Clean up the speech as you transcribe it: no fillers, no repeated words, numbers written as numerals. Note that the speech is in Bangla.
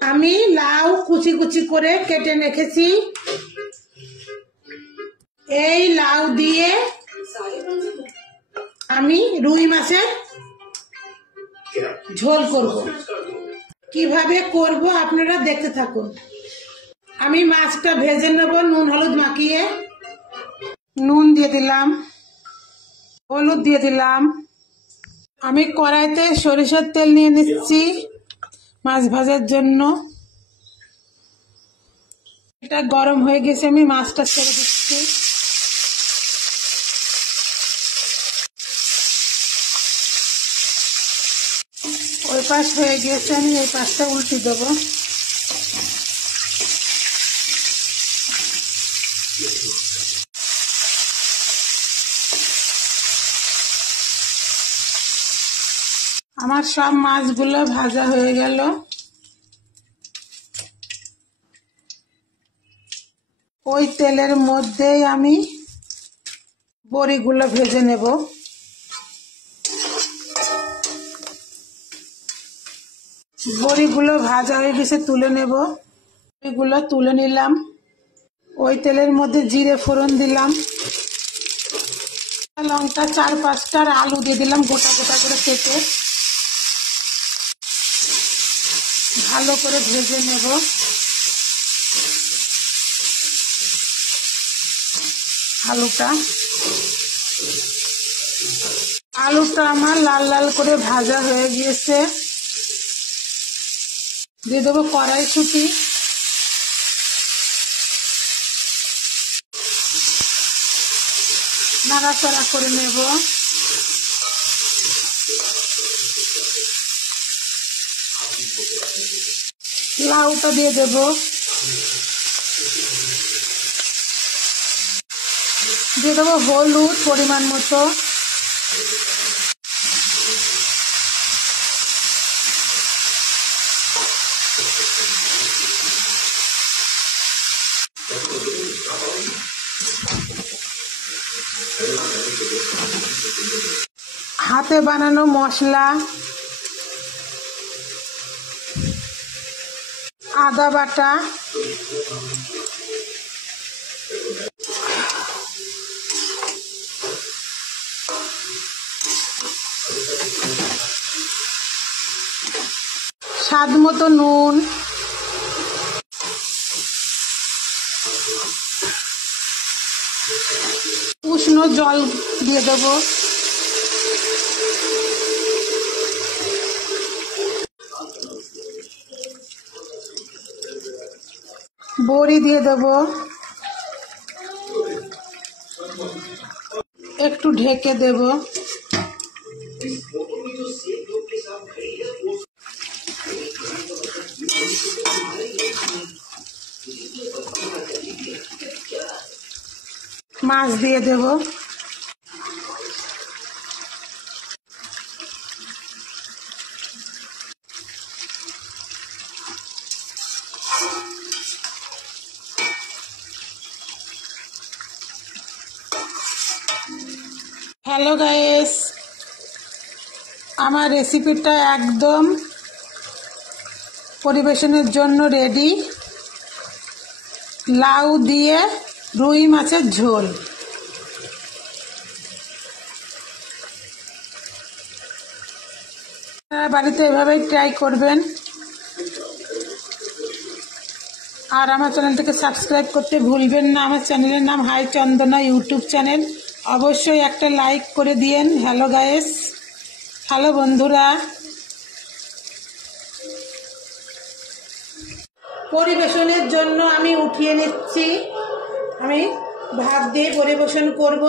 আমি লাউ কুচি কুচি করে কেটে রেখেছি। এই লাউ দিয়ে আমি রুই মাছের ঝোল করব। কিভাবে করব আপনারা দেখতে থাকুন। আমি মাছটা ভেজে নেব নুন হলুদ মাখিয়ে। নুন দিয়ে দিলাম, হলুদ দিয়ে দিলাম। আমি কড়াইতে সরিষার তেল নিয়ে নিচ্ছি মাছ ভাজার জন্য। এটা গরম হয়ে গেছে, আমি মাছটা ছেড়ে দিচ্ছি। ওই পাশ হয়ে গেছে, আমি এই পাশটা উল্টে দেবো। আমার সব মাছগুলো ভাজা হয়ে গেল। ওই তেলের মধ্যেই আমি বড়িগুলো ভেজে নেব। বড়িগুলো ভাজা হয়ে গেছে, তুলে নেব। বড়িগুলো তুলে নিলাম। ওই তেলের মধ্যে জিরে ফোড়ন দিলাম, লঙ্কা 4-5টা, আলু দিয়ে দিলাম গোটা গোটা করে কেটে। ভালো করে ভেজে নেব। আলুটা আমার লাল লাল করে ভাজা হয়ে গিয়েছে। দিয়ে দেবো কড়াইশুঁটি, নাড়াচাড়া করে নেব। লাউটা দিয়ে দেব। দিয়ে দেবো হলুদ পরিমাণ মতো। হাতে বানানো মশলা, আদা বাটা, স্বাদ মতো নুন, উষ্ণ জল দিয়ে দেব। বড়ি দিয়ে দেব। একটু ঢেকে দেব। মাছ দিয়ে দেব। হ্যালো গাইস, আমার রেসিপিটা একদম পরিবেশনের জন্য রেডি। লাউ দিয়ে রুই মাছের ঝোল। বাড়িতে এভাবেই ট্রাই করবেন। আর আমার চ্যানেলটাকে সাবস্ক্রাইব করতে ভুলবেন না। আমার চ্যানেলের নাম হাই চন্দনা ইউটিউব চ্যানেল। অবশ্যই একটা লাইক করে দিয়েন। হ্যালো গাইস, হ্যালো বন্ধুরা। পরিবেশনের জন্য আমি উঠিয়ে নিচ্ছি। আমি ভাত দিয়ে পরিবেশন করব।